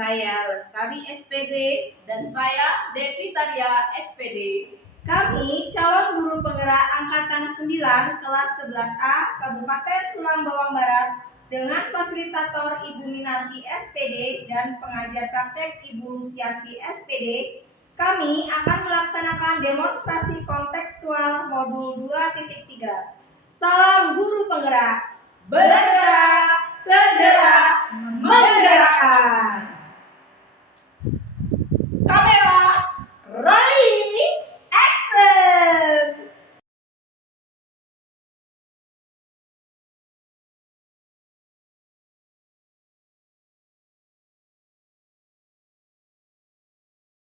Saya Lestari SPD. Dan saya Devi Taria SPD. Kami calon guru penggerak angkatan 9 kelas 11A Kabupaten Tulang Bawang Barat dengan fasilitator Ibu Minarti SPD dan pengajar praktek Ibu Lucianti SPD. Kami akan melaksanakan demonstrasi kontekstual modul 2.3. Salam guru penggerak, bergerak, tergerak, menggerakkan. Kamera, rolling, action!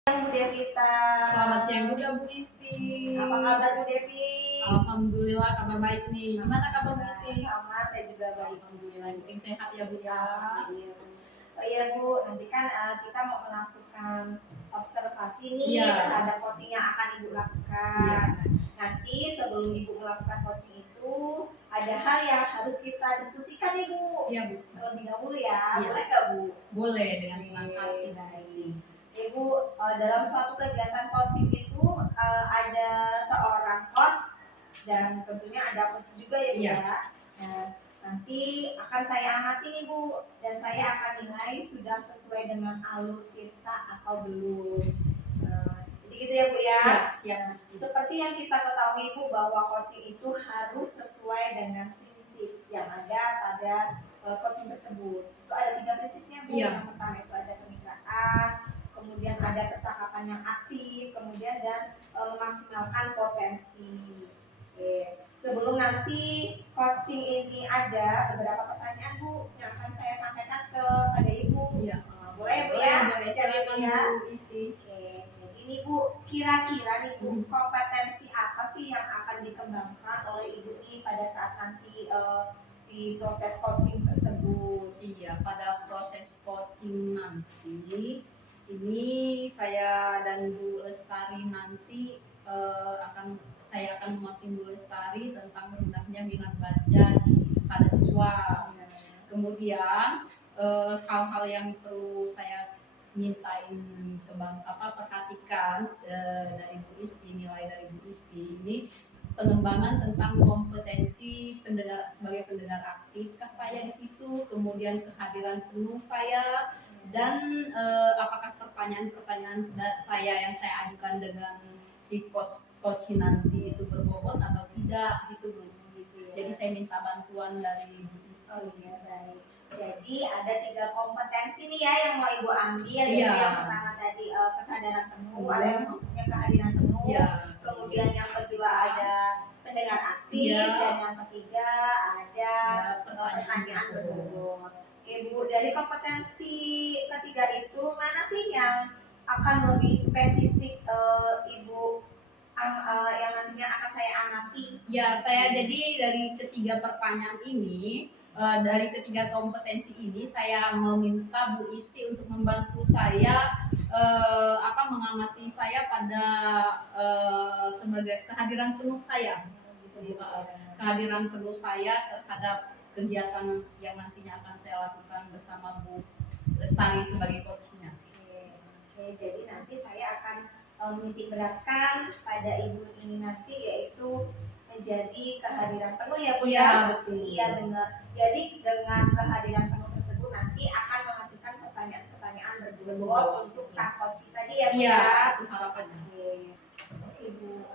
Bu Devita. Selamat siang juga Bu Isti. Apa kabar Bu Devi? Alhamdulillah kabar baik nih. Gimana kabar Bu Isti? Sama, saya juga baik. Alhamdulillah, yang penting sehat ya Bu ya. Oh iya Bu, nanti kan kita mau melakukan observasi nih terhadap coaching yang akan Ibu lakukan. Nanti sebelum Ibu melakukan coaching itu ada hal yang harus kita diskusikan nih Bu. Iya Bu. Terlebih dahulu ya, boleh nggak Bu? Boleh, dengan senang hati. Ibu, dalam suatu kegiatan coaching itu ada seorang coach dan tentunya ada coach juga ya Bu ya. Nah, nanti akan saya amati nih Bu, dan saya akan nilai sudah sesuai dengan alur kita atau belum. Jadi gitu ya Bu ya. Siap. Seperti yang kita ketahui Bu, bahwa coaching itu harus sesuai dengan prinsip yang ada pada coaching tersebut. Itu ada 3 prinsipnya Bu. Yang pertama itu ada kemitraan, kemudian ada percakapan yang aktif, kemudian dan memaksimalkan potensi. Sebelum nanti coaching ini ada beberapa pertanyaan Bu yang akan saya sampaikan kepada Ibu. Boleh Bu ya? Silakan ya. Bu Isti. Ini Bu, kira-kira nih Bu, kompetensi apa sih yang akan dikembangkan oleh Ibu ini pada saat nanti di proses coaching tersebut? Iya, pada proses coaching nanti ini saya dan Bu Lestari nanti saya akan memancing Bu Lestari tentang rendahnya minat baca pada siswa. Kemudian hal-hal yang perlu saya mintain perhatikan dari Bu Isti, nilai dari Bu Isti ini pengembangan tentang kompetensi pendengar sebagai pendengar aktif saya di situ, kemudian kehadiran penuh saya, dan apakah pertanyaan-pertanyaan saya yang saya ajukan dengan si coach nanti itu berbobot atau tidak gitu Bu. Jadi saya minta bantuan dari Bu Isti. Baik. Jadi ada 3 kompetensi nih ya yang mau Ibu ambil. Yang pertama tadi kesadaran penuh, ada yang maksudnya kehadiran penuh. Kemudian yang kedua ada pendengar aktif, dan yang ketiga ada pertanyaan berbobot. Bu, dari kompetensi ketiga itu mana sih yang akan lebih spesifik Ibu yang nantinya akan saya amati? Saya jadi dari ketiga pertanyaan ini, dari ketiga kompetensi ini saya meminta Bu Isti untuk membantu saya mengamati saya pada sebagai kehadiran penuh saya, kehadiran penuh saya terhadap kegiatan yang nantinya akan saya lakukan bersama Bu Lestari sebagai coachnya. Jadi nanti saya akan menitik beratkan pada Ibu ini nanti, yaitu menjadi kehadiran penuh ya Bu ya. Betul. Iya benar. Jadi dengan kehadiran penuh tersebut nanti akan menghasilkan pertanyaan-pertanyaan berbobot untuk sang coach tadi ya Bu ya. Itu harapannya. Oke Bu,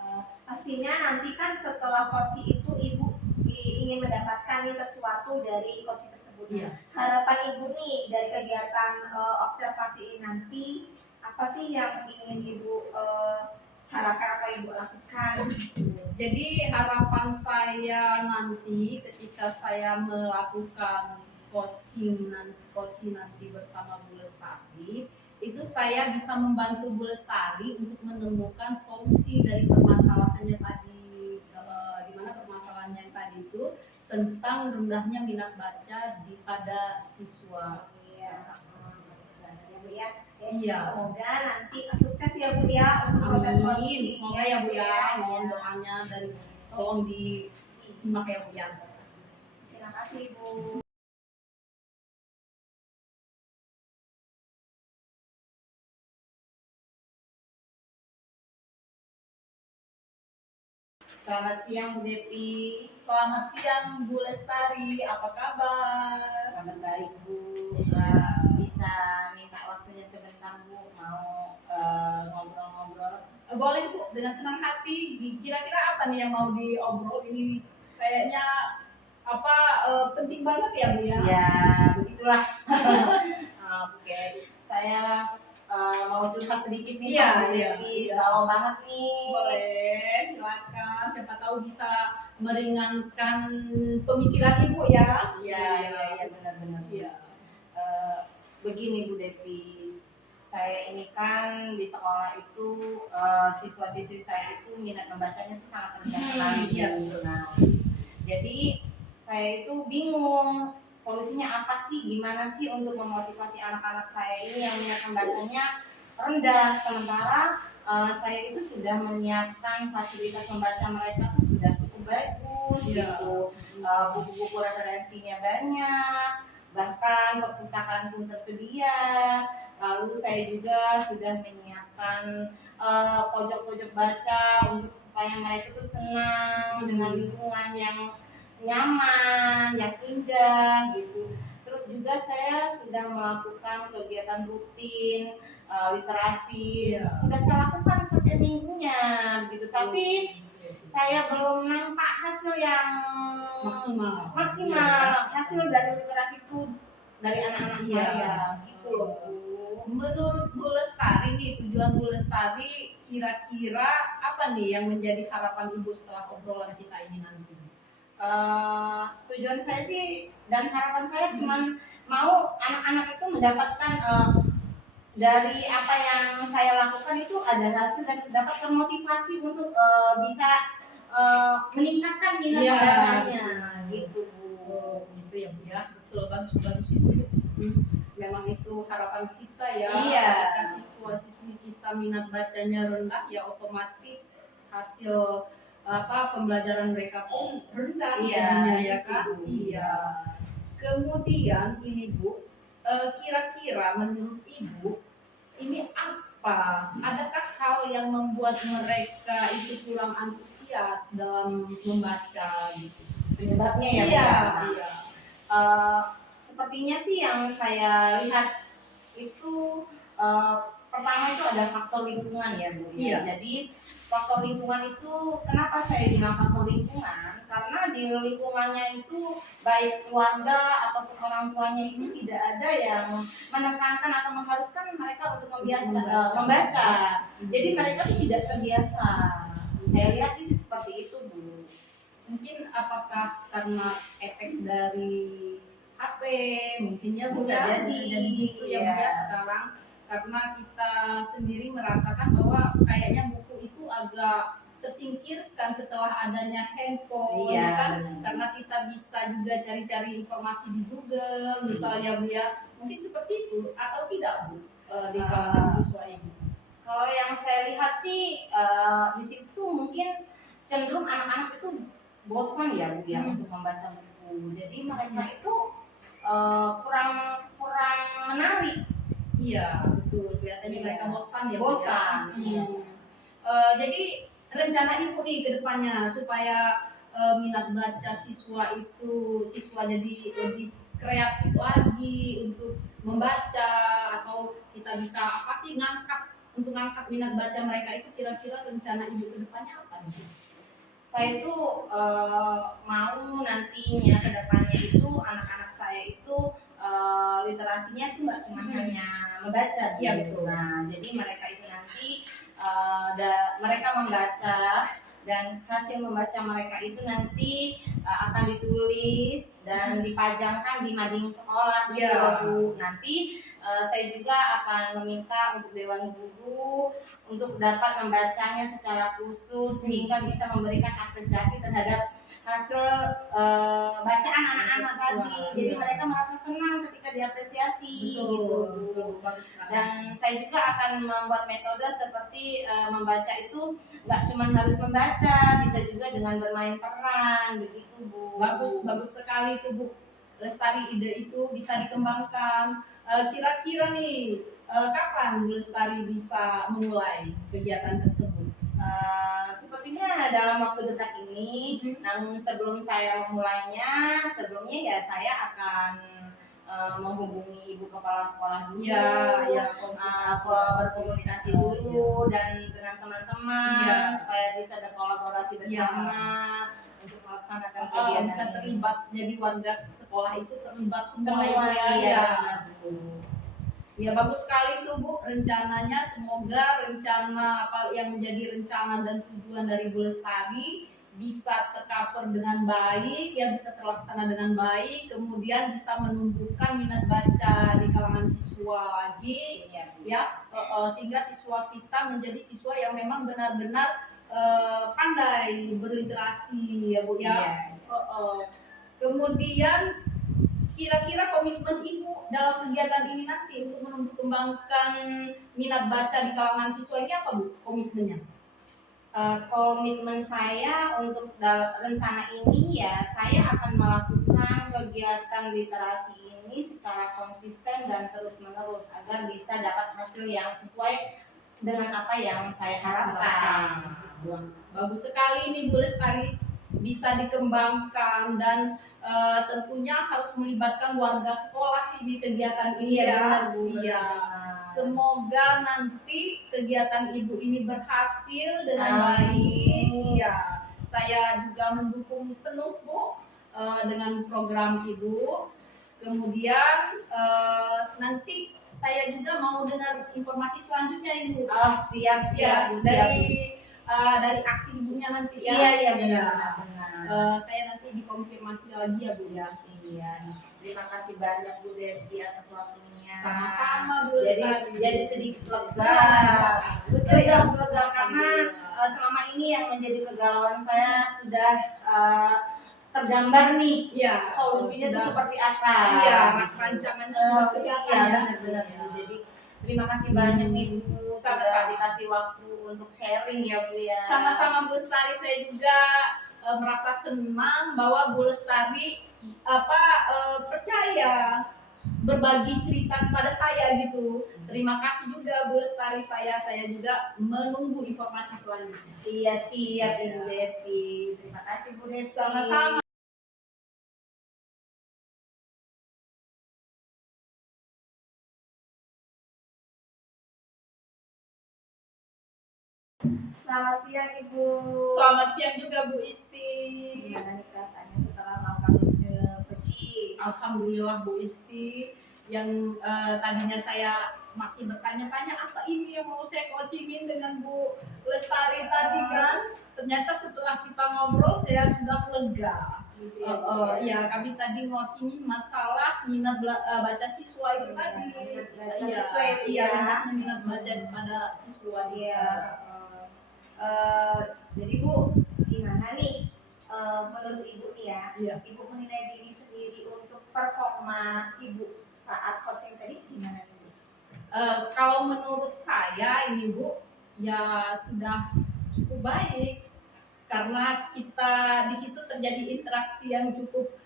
pastinya nanti kan setelah coach itu Ibu ingin mendapatkan nih sesuatu dari coach tersebut. Harapan Ibu nih dari kegiatan observasi ini nanti, apa sih yang ingin Ibu harapkan atau Ibu lakukan? Jadi harapan saya nanti ketika saya melakukan coaching nanti bersama Bu Lestari, itu saya bisa membantu Bu Lestari untuk menemukan solusi dari permasalahannya tadi, di mana permasalahannya tadi itu tentang rendahnya minat baca pada siswa. Semoga nanti sukses ya Bu ya untuk proses coaching. Semoga ya Bu ya, mohon doanya dan tolong disimak ya Bu ya. Terima kasih Bu. Selamat siang Bu Devi. Selamat siang Bu Lestari, apa kabar? Kabar baik Bu. Bisa minta waktunya sebentar Bu, mau ngobrol-ngobrol. Boleh Bu, dengan senang hati. Kira-kira apa nih yang mau diobrol ini? Kayaknya apa penting banget ya Bu ya? Ya begitulah. Oke, saya mau curhat sedikit nih Iya, sama Bu iya, Devi. iya. Galau banget nih. Boleh, silakan. Siapa tahu bisa meringankan pemikiran Ibu ya. Iya benar-benar. Iya. Begini Bu Devi, saya ini kan di sekolah itu siswa-siswi saya itu minat membacanya itu sangat rendah sekali. Iya. Nah, jadi saya itu bingung solusinya apa sih, gimana sih untuk memotivasi anak-anak saya ini yang minat membacanya rendah, sementara saya itu sudah menyiapkan fasilitas membaca mereka tuh sudah cukup bagus gitu. Buku-buku referensinya banyak, bahkan perpustakaan pun tersedia. Lalu saya juga sudah menyiapkan pojok-pojok baca untuk supaya mereka tuh senang dengan lingkungan yang nyaman, yang indah gitu. Terus juga saya sudah melakukan kegiatan rutin literasi, sudah saya lakukan setiap minggunya gitu. Tapi saya belum nampak hasil yang maksimal. Hasil dari literasi itu dari anak-anak saya gitu loh Bu. Menurut Bu Lestari nih, tujuan Bu Lestari kira-kira apa nih yang menjadi harapan Ibu setelah obrolan kita ini nanti? Tujuan saya sih dan harapan saya cuma mau anak-anak itu mendapatkan dari apa yang saya lakukan itu ada hasil dan dapat termotivasi untuk bisa meningkatkan minat bacanya gitu Bu. Gitu ya Bu ya, betul, bagus itu. Memang itu harapan kita ya. Iya. Ketika siswa-siswi kita minat bacanya rendah, ya otomatis hasil pembelajaran mereka pun rendah ya kan? Iya. Kemudian ini Bu, kira-kira menurut Ibu ini apa? Adakah hal yang membuat mereka itu kurang antusias dalam membaca gitu? Penyebabnya ya Bu. Iya. Sepertinya sih yang saya lihat itu pertama itu ada faktor lingkungan ya Bu. Iya. Jadi faktor lingkungan itu kenapa saya bilang faktor lingkungan? Karena di lingkungannya itu baik keluarga ataupun orang tuanya ini tidak ada yang menekankan atau mengharuskan mereka untuk membaca. Jadi mereka itu tidak terbiasa. Saya lihat sih seperti itu Bu. Mungkin apakah karena efek dari HP, mungkin ya Bu Bisa ya, jadi gitu ya Bu ya sekarang, karena kita sendiri merasakan bahwa kayaknya buku itu agak tersingkirkan setelah adanya handphone ya kan, karena kita bisa juga cari-cari informasi di Google misalnya Bu ya, mungkin seperti itu atau tidak Bu di kalangan siswa Ibu? Kalau yang saya lihat sih di situ mungkin cenderung anak-anak itu bosan ya Bu ya untuk membaca buku. Jadi mereka itu kurang menarik. Iya betul, kelihatannya mereka bosan ya. Bosan. Jadi rencana Ibu nih ke depannya supaya minat baca siswa jadi lebih kreatif lagi untuk membaca, atau kita bisa apa sih ngangkat minat baca mereka itu, kira-kira rencana Ibu ke depannya apa nih? Saya itu mau nantinya ke depannya itu anak-anak saya itu literasinya itu nggak cuma hanya membaca. Iya betul. Nah, jadi mereka itu nanti mereka membaca dan hasil membaca mereka itu nanti akan ditulis dan dipajangkan di mading sekolah gitu. Nanti saya juga akan meminta untuk Dewan Guru untuk dapat membacanya secara khusus sehingga bisa memberikan apresiasi terhadap hasil bacaan anak-anak tadi. Jadi mereka merasa senang ketika diapresiasi gitu. Dan saya juga akan membuat metode seperti membaca itu nggak cuma harus membaca, bisa juga dengan bermain peran begitu Bu. Bagus sekali itu Bu Lestari, ide itu bisa dikembangkan. Kira-kira nih kapan Bu Lestari bisa memulai kegiatan tersebut? Sepertinya dalam waktu dekat ini, namun sebelum saya memulainya, sebelumnya ya saya akan menghubungi ibu kepala sekolah dulu, berkomunikasi dulu dan dengan teman-teman supaya bisa berkolaborasi bersama untuk melaksanakan kegiatan bisa terlibat, jadi warga sekolah itu terlibat semua ya. Ya bagus sekali tuh Bu rencananya, semoga rencana apa yang menjadi rencana dan tujuan dari Bu Lestari bisa tercover dengan baik, ya bisa terlaksana dengan baik, kemudian bisa menumbuhkan minat baca di kalangan siswa lagi, sehingga siswa kita menjadi siswa yang memang benar-benar pandai berliterasi ya Bu ya. Kemudian kira-kira komitmen Ibu dalam kegiatan ini nanti untuk menumbuh kembangkan minat baca di kalangan siswa ini apa Bu komitmennya? Komitmen saya untuk rencana ini ya, saya akan melakukan kegiatan literasi ini secara konsisten dan terus-menerus agar bisa dapat hasil yang sesuai dengan apa yang saya harapkan. Bagus sekali ini Bu Lestari, bisa dikembangkan dan tentunya harus melibatkan warga sekolah di kegiatan ini ya. Semoga nanti kegiatan Ibu ini berhasil dengan baik. Ya, saya juga mendukung penuh Bu dengan program Ibu. Kemudian nanti saya juga mau dengar informasi selanjutnya Ibu. Siap. Dari aksi Ibunya nanti ya. Iya benar. Saya nanti dikonfirmasi lagi ya Bu ya. Iya. Terima kasih banyak Bu Devi atas waktunya. Sama-sama Bu. Jadi sedikit lega. Lega karena selama ini yang menjadi kegalauan saya sudah tergambar nih. Ya, solusinya itu seperti apa? Iya, rancangannya sudah kelihatan. Benar. Jadi terima kasih banyak nih Bu, sudah dikasih waktu untuk sharing ya Bu ya. Sama-sama Bu Lestari, saya juga merasa senang bahwa Bu Lestari percaya berbagi cerita kepada saya gitu. Terima kasih juga Bu Lestari, saya juga menunggu informasi selanjutnya. Iya siap Ibu Devi. Terima kasih Bu Devi. Sama-sama. Selamat siang Ibu. Selamat siang juga Bu Isti. Gimana nih perasaannya setelah melakukan coaching? Alhamdulillah Bu Isti, yang tadinya saya masih bertanya-tanya apa ini yang mau saya coachingin dengan Bu Lestari tadi kan, ternyata setelah kita ngobrol saya sudah lega. Ya kami tadi coachingin masalah minat baca siswa itu tadi. Minat baca pada siswa. Jadi Bu, gimana nih menurut Ibu nih ya? Ibu menilai diri sendiri untuk performa Ibu saat coaching tadi gimana nih? Kalau menurut saya ini Bu, ya sudah cukup baik karena kita di situ terjadi interaksi yang cukup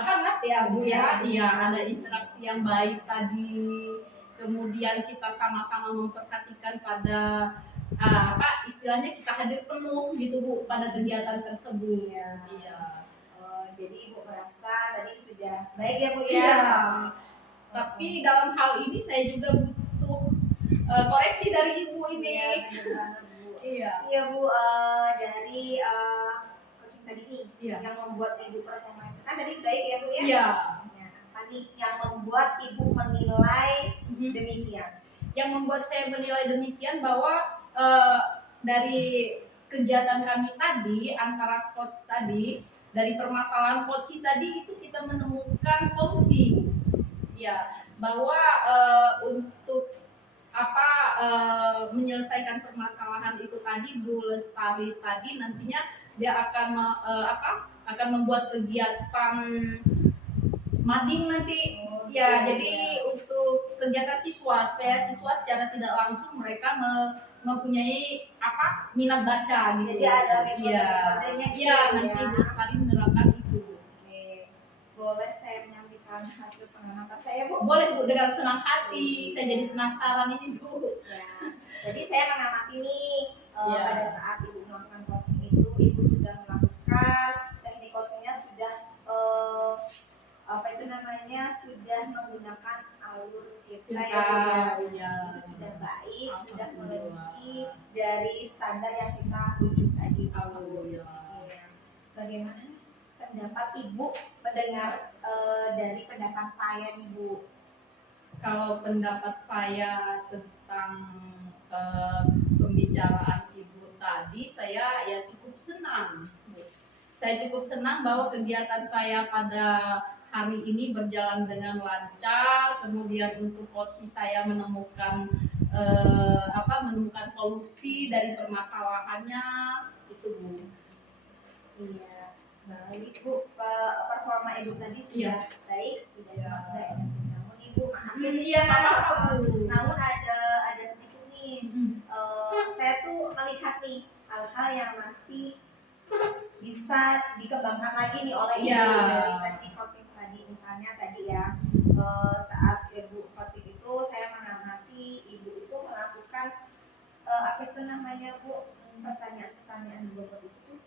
hangat ya Bu ya. Iya, ada interaksi yang baik tadi. Kemudian kita sama-sama memperhatikan pada istilahnya kita hadir penuh gitu Bu pada kegiatan tersebut. Iya. Jadi Ibu merasa tadi sudah baik ya Bu ya. Iya. Tapi dalam hal ini saya juga butuh koreksi dari Ibu ini. Iya Bu, dari coaching tadi nih yang membuat Ibu performa itu kan tadi baik ya Bu ya. Iya. Tadi yang membuat Ibu menilai demikian. Yang membuat saya menilai demikian bahwa dari kegiatan kami tadi antara coach tadi, dari permasalahan coach tadi itu kita menemukan solusi. Ya, bahwa untuk menyelesaikan permasalahan itu tadi, Bu Lestari tadi nantinya dia akan akan membuat kegiatan mading nanti. Jadi untuk kegiatan siswa supaya siswa secara tidak langsung mereka mempunyai minat baca gitu. Jadi ada metode-metodenya gitu. Nanti Bu Lestari menerapkan itu. Boleh saya menyampaikan hasil pengamatan saya Bu? Boleh Bu, dengan senang hati. Saya jadi penasaran ini Bu. Jadi saya mengamati nih pada saat ibu melakukan coaching itu ibu sudah melakukan teknik coachingnya sudah apa itu namanya sudah menggunakan alur kita ya Bu ya. Itu sudah baik, sudah melebihi dari standar yang kita rujuk tadi Bu. Iya. Bagaimana pendapat ibu mendengar dari pendapat saya nih Bu? Kalau pendapat saya tentang pembicaraan ibu tadi, saya ya cukup senang. Saya cukup senang bahwa kegiatan saya pada hari ini berjalan dengan lancar. Kemudian untuk coach saya menemukan menemukan solusi dari permasalahannya itu Bu. Iya, baik Bu. Performa ibu tadi sudah baik, sudah namun ibu maafin namun ada sedikit nih. Saya tuh melihat nih hal-hal yang masih bisa dikembangkan lagi nih oleh ibu dari teknik coaching tadi. Misalnya tadi ya saat ibu coaching itu saya mengamati ibu itu melakukan apa itu namanya Bu, pertanyaan-pertanyaan beberapa itu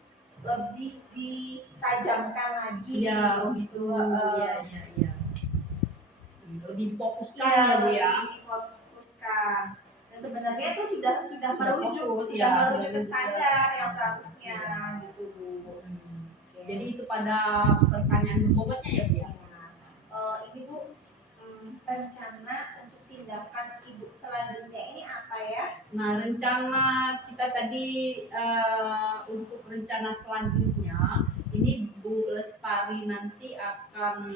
lebih ditajamkan lagi. Ya, gitu. Iya. Lebih difokuskan ya Bu ya. Difokuskan. Dan sebenarnya itu sudah merujuk ke standar yang seharusnya gitu Bu. Jadi itu pada pertanyaan pokoknya ya Bu ya. Ini Bu, rencana untuk tindakan ibu selanjutnya ini apa ya? Nah, rencana kita tadi untuk rencana selanjutnya ini Bu Lestari nanti akan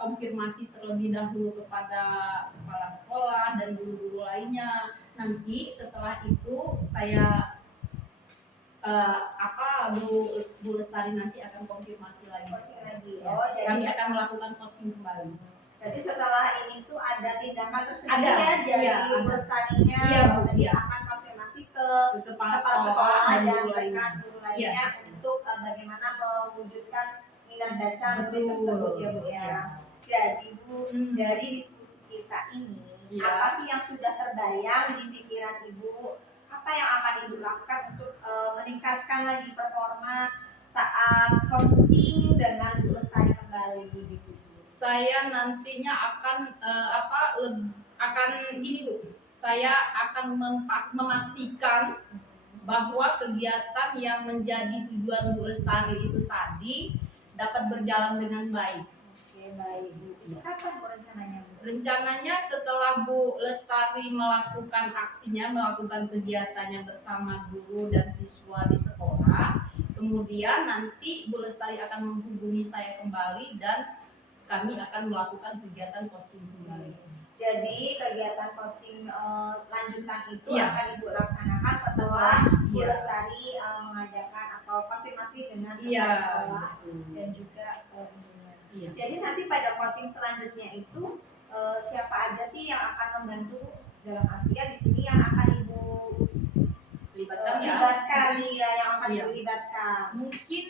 konfirmasi terlebih dahulu kepada kepala sekolah dan guru-guru lainnya. Nanti setelah itu saya Bu Lestari nanti akan konfirmasi lagi. Jadi kami akan melakukan coaching kembali. Jadi setelah ini tuh ada tindakan tersendiri dari Bu Lestarinya, akan konfirmasi ke kepala sekolah dan guru lainnya untuk bagaimana mewujudkan minat baca murid tersebut ya Bu ya. Jadi Bu, dari diskusi kita ini apa sih yang sudah terbayang di pikiran Ibu? Apa yang akan Ibu lakukan untuk meningkatkan lagi performa saat coaching dengan Bu Lestari kembali gitu? Saya nantinya akan gini Bu. Saya akan memastikan bahwa kegiatan yang menjadi tujuan Bu Lestari itu tadi dapat berjalan dengan baik. Oke, baik Bu. Kapan Bu rencananya Bu? Rencananya setelah Bu Lestari melakukan aksinya, melakukan kegiatannya bersama guru dan siswa di sekolah, kemudian nanti Bu Lestari akan menghubungi saya kembali dan kami akan melakukan kegiatan coaching kembali. Jadi kegiatan coaching lanjutan itu akan Ibu laksanakan setelah Bu Lestari mengadakan atau konfirmasi dengan kepala sekolah dan juga Jadi nanti pada coaching selanjutnya itu siapa aja sih yang akan membantu, dalam artian di sini yang akan Ibu libatkan yang akan dilibatkan. Mungkin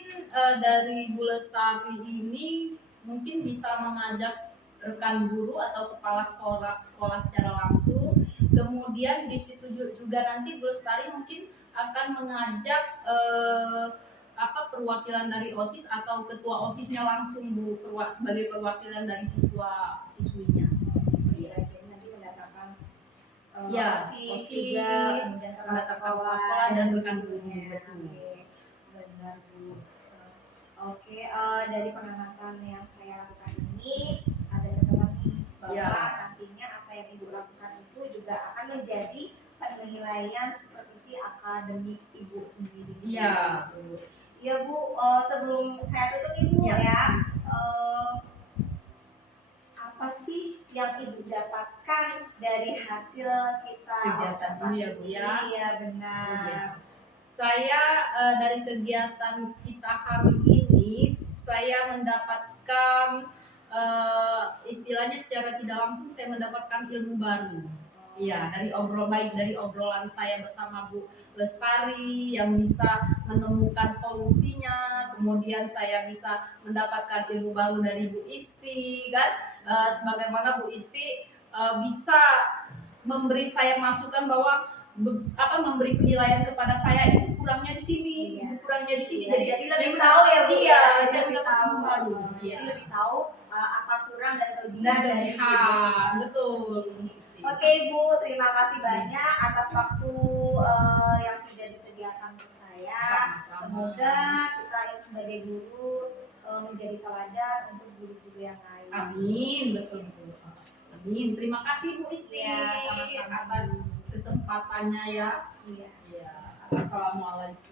dari Bu Lestari ini mungkin bisa mengajak rekan guru atau kepala sekolah secara langsung. Kemudian di situ juga nanti Bu Lestari mungkin akan mengajak perwakilan dari OSIS atau ketua OSISnya langsung Bu, sebagai perwakilan dari siswa-siswinya. Jadi nanti mendatangkan OSIS juga, kepala sekolah dan rekan gurunya. Benar Bu. Oke, dari pengamatan yang saya lakukan ini ada catatan nih bahwa nantinya apa yang Ibu lakukan itu juga akan menjadi penilaian supervisi akademik Ibu sendiri. Iya. Ya Bu, sebelum saya tutup Ibu apa sih yang Ibu dapatkan dari hasil kita kegiatan ini ya Bu ya? Iya benar. Saya dari kegiatan kita hari ini saya mendapatkan istilahnya secara tidak langsung saya mendapatkan ilmu baru. Iya, dari obrolan saya bersama Bu Lestari yang bisa menemukan solusinya, kemudian saya bisa mendapatkan ilmu baru dari Bu Isti kan, sebagaimana Bu Isti bisa memberi saya masukan bahwa memberi penilaian kepada saya ini kurangnya di sini, Iya. kurangnya di sini. Jadi lebih tahu ya Bu. Iya, Jadi saya lebih mendapat tahu. kembali. Jadi Iya. lebih tahu apa kurang dan Dan kelebihan dari kelebihan, betul. Oke Ibu, terima kasih banyak atas waktu yang sudah disediakan untuk saya. Sama-sama. Semoga kita yang sebagai guru menjadi teladan untuk guru-guru yang lain. Amin, betul betul. Amin. Terima kasih Bu Isti Iya, sama-sama. atas kesempatannya ya. Iya. Iya. Assalamualaikum.